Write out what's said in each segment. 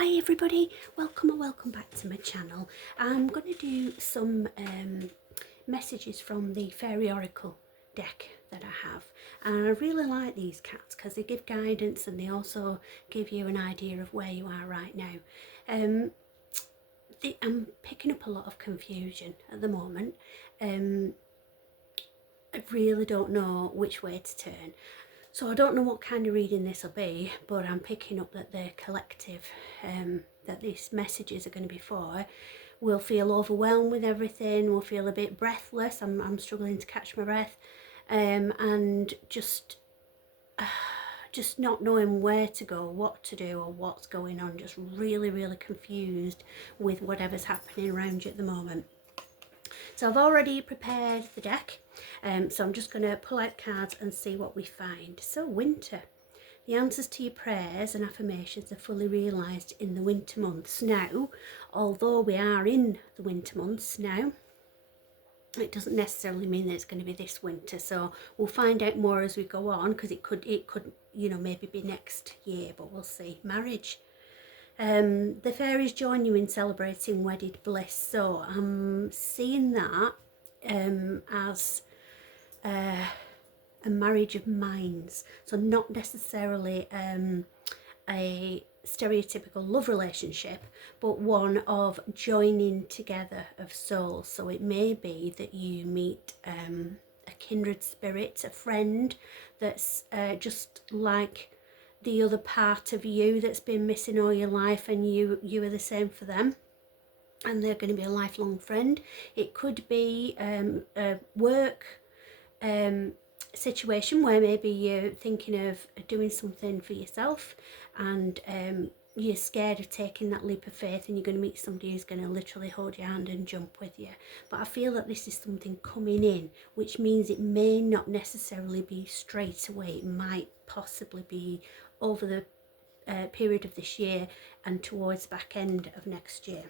Hi everybody, welcome or welcome back to my channel. I'm going to do some messages from the Fairy Oracle deck that I have, and I really like these cards because they give guidance and they also give you an idea of where you are right now. I'm picking up a lot of confusion at the moment. I really don't know which way to turn. So I don't know what kind of reading this will be, but I'm picking up that the collective that these messages are going to be for will feel overwhelmed with everything, will feel a bit breathless. I'm struggling to catch my breath, and just not knowing where to go, what to do, or what's going on. Just really, really confused with whatever's happening around you at the moment. So I've already prepared the deck, so I'm just going to pull out cards and see what we find. So winter. The answers to your prayers and affirmations are fully realised in the winter months. Now, although we are in the winter months now, it doesn't necessarily mean that it's going to be this winter. So we'll find out more as we go on, because it could, maybe be next year, but we'll see. Marriage. The fairies join you in celebrating wedded bliss. So I'm seeing that as a marriage of minds. So not necessarily a stereotypical love relationship, but one of joining together of souls. So it may be that you meet a kindred spirit, a friend that's just like the other part of you that's been missing all your life, and you are the same for them, and they're going to be a lifelong friend. It could be a work situation where maybe you're thinking of doing something for yourself, and you're scared of taking that leap of faith, and you're going to meet somebody who's going to literally hold your hand and jump with you. But I feel that this is something coming in, which means it may not necessarily be straight away. It might possibly be over the period of this year and towards the back end of next year.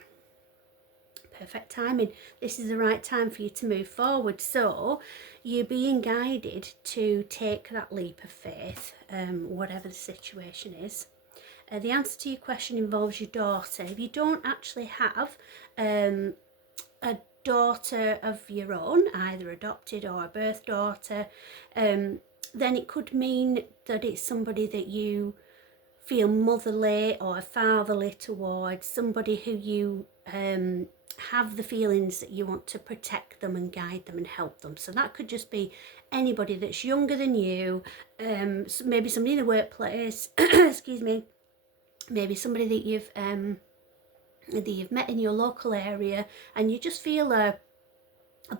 Perfect timing. This is the right time for you to move forward. So you're being guided to take that leap of faith, whatever the situation is. The answer to your question involves your daughter. If you don't actually have a daughter of your own, either adopted or a birth daughter, then it could mean that it's somebody that you feel motherly or fatherly towards, somebody who you have the feelings that you want to protect them and guide them and help them. So that could just be anybody that's younger than you, maybe somebody in the workplace, excuse me, maybe somebody that you've met in your local area, and you just feel a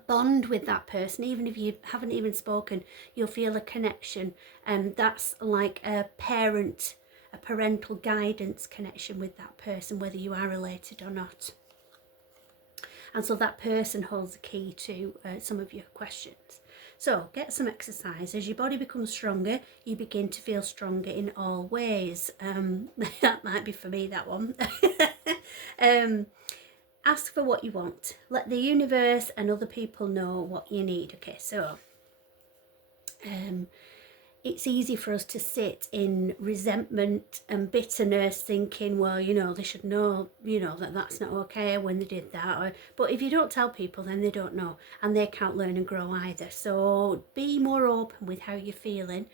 bond with that person. Even if you haven't even spoken, you'll feel a connection, and that's like a parental guidance connection with that person, whether you are related or not. And so that person holds the key to some of your questions. So get some exercise. As your body becomes stronger, you begin to feel stronger in all ways. That might be for me, that one. Ask for what you want. Let the universe and other people know what you need. Okay, so it's easy for us to sit in resentment and bitterness, thinking, well, they should know, that that's not okay when they did that. But if you don't tell people, then they don't know, and they can't learn and grow either. So be more open with how you're feeling.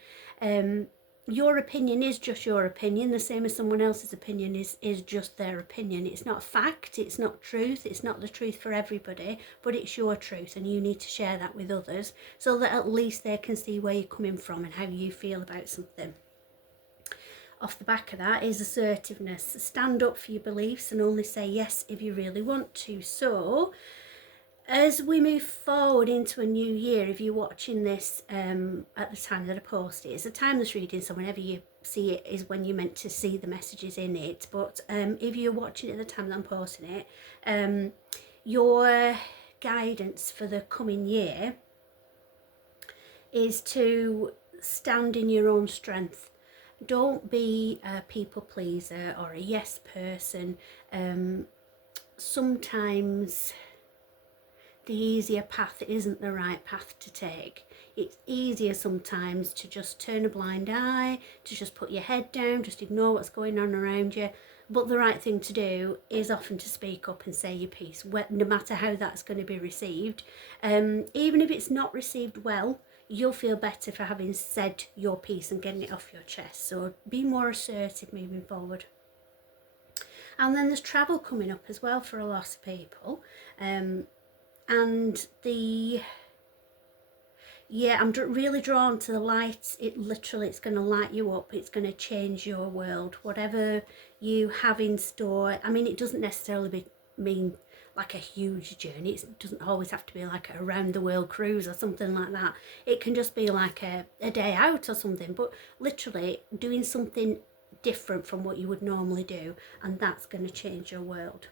Your opinion is just your opinion, the same as someone else's opinion is just their opinion. It's not fact, it's not truth, it's not the truth for everybody, but it's your truth, and you need to share that with others so that at least they can see where you're coming from and how you feel about something. Off the back of that is assertiveness. Stand up for your beliefs and only say yes if you really want to. So as we move forward into a new year, if you're watching this at the time that I post it, it's a timeless reading, so whenever you see it is when you're meant to see the messages in it. But if you're watching it at the time that I'm posting it, your guidance for the coming year is to stand in your own strength. Don't be a people pleaser or a yes person. Sometimes the easier path isn't the right path to take. It's easier sometimes to just turn a blind eye, to just put your head down, just ignore what's going on around you. But the right thing to do is often to speak up and say your piece, no matter how that's going to be received. Even if it's not received well, you'll feel better for having said your piece and getting it off your chest. So be more assertive moving forward. And then there's travel coming up as well for a lot of people. And I'm really drawn to the light. It's going to light you up. It's going to change your world. Whatever you have in store. I mean, it doesn't necessarily mean like a huge journey. It doesn't always have to be like a round the world cruise or something like that. It can just be like a day out or something. But literally doing something different from what you would normally do. And that's going to change your world.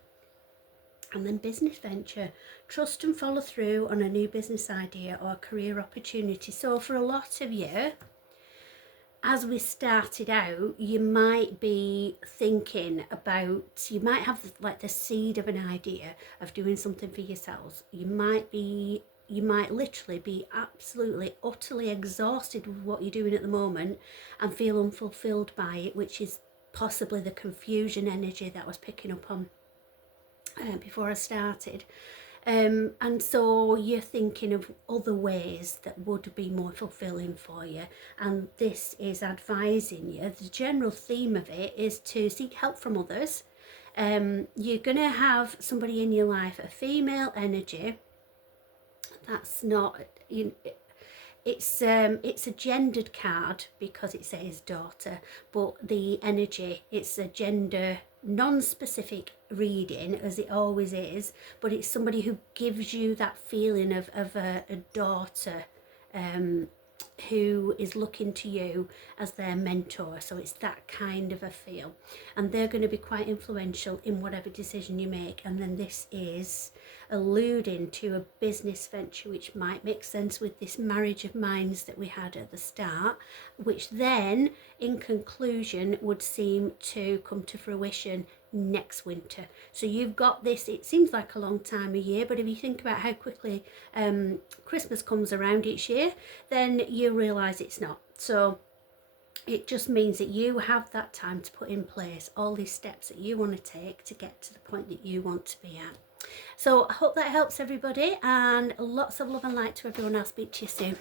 And then business venture, trust and follow through on a new business idea or career opportunity. So for a lot of you, as we started out, you might be thinking about, you might have like the seed of an idea of doing something for yourselves. You might literally be absolutely, utterly exhausted with what you're doing at the moment and feel unfulfilled by it, which is possibly the confusion energy that I was picking up on before I started. And so you're thinking of other ways that would be more fulfilling for you, and this is advising you. The general theme of it is to seek help from others. You're going to have somebody in your life, a female energy. That's not, it's a gendered card because it says daughter, but the energy, it's a gender non-specific reading, as it always is, but it's somebody who gives you that feeling of a daughter who is looking to you as their mentor. So it's that kind of a feel, and they're going to be quite influential in whatever decision you make. And then this is alluding to a business venture, which might make sense with this marriage of minds that we had at the start, which then in conclusion would seem to come to fruition next winter. So you've got this, it seems like a long time of year, but if you think about how quickly Christmas comes around each year, then you realise it's not. So it just means that you have that time to put in place all these steps that you want to take to get to the point that you want to be at. So I hope that helps everybody, and lots of love and light to everyone. I'll speak to you soon.